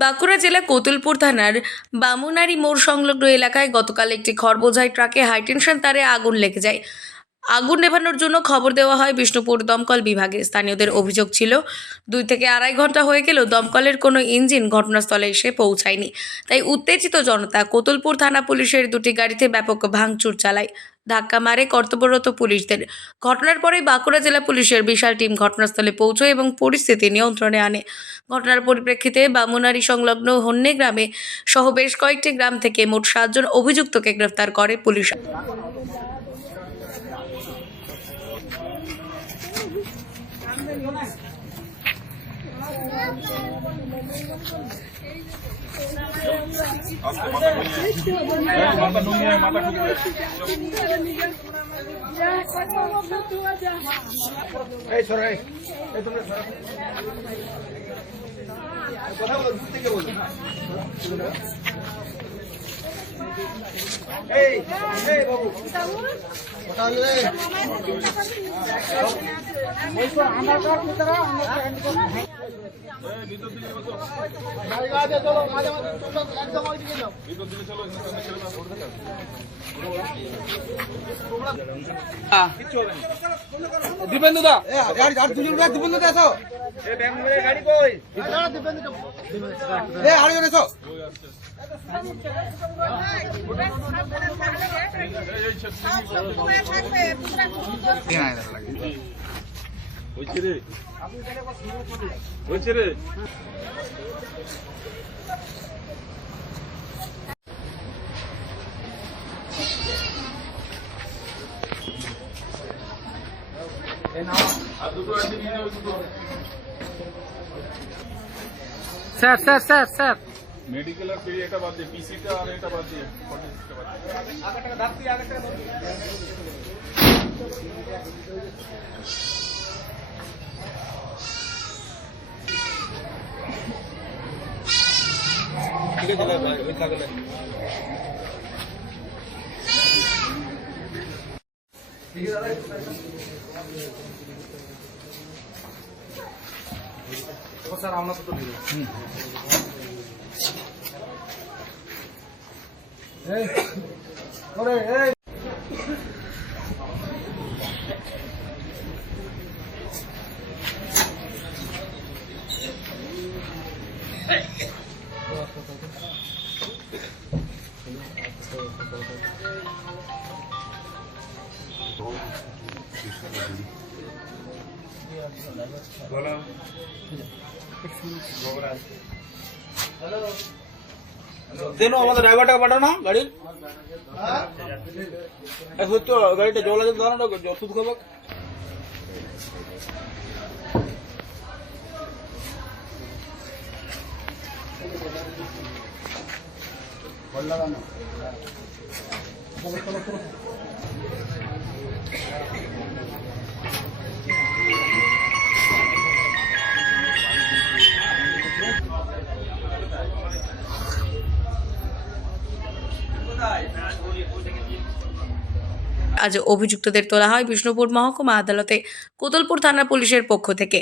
বাঁকুড়া জেলা কোতুলপুর থানার বামুনারি মোড় সংলগ্ন এলাকায় গতকাল একটি খড়বোঝাই ট্রাকে হাইটেনশন তারে আগুন লেগে যায়। আগুন নেভানোর জন্য খবর দেওয়া হয় বিষ্ণুপুর দমকল বিভাগে স্থানীয়দের অভিযোগ ছিল, দুই থেকে আড়াই ঘণ্টা হয়ে গেলেও দমকলের কোনো ইঞ্জিন ঘটনাস্থলে এসে পৌঁছায়নি। তাই উত্তেজিত জনতা কোতুলপুর থানা পুলিশের দুটি গাড়িতে ব্যাপক ভাঙচুর চালায়। ধাক্কা মারে কর্তব্যরত পুলিশদের। ঘটনার পরে বাঁকুড়া জেলা পুলিশের বিশাল টিম ঘটনাস্থলে পৌঁছয় এবং পরিস্থিতি নিয়ন্ত্রণে আনে। ঘটনার পরিপ্রেক্ষিতে বামুনারি সংলগ্ন হন্যে গ্রামে সহ বেশ কয়েকটি গ্রাম থেকে মোট সাতজন অভিযুক্তকে গ্রেফতার করে পুলিশ। এই সরো এই। তোমরা কথা বলো থেকে বলো। দীপেন্দু দা। দীপেন্দু দা দীপেন্দু এসো। হয়েছে রে। হয়েছে রে। Sir sir sir sir. Medical আর পেরি এটা বাদ দিয়ে পিসিটা আর এটা বাদ দিয়ে 46 টা বাদ দিয়ে। ঠিক আছে স্যার আমরা তো এই ওরে এই দেনো আমাদের ড্রাইভারটাকে পাঠাও না গাড়ির সত্য গাড়িটা জল আছে দাও না ওষুধ খাব। আজ অভিযুক্তদের তোলা হয় বিষ্ণুপুর মহকুমা আদালতে। কোতলপুর থানা পুলিশের পক্ষ থেকে।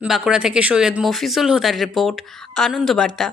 বাঁকুড়া থেকে সৈয়দ মফিজুল হোদার রিপোর্ট আনন্দ বার্তা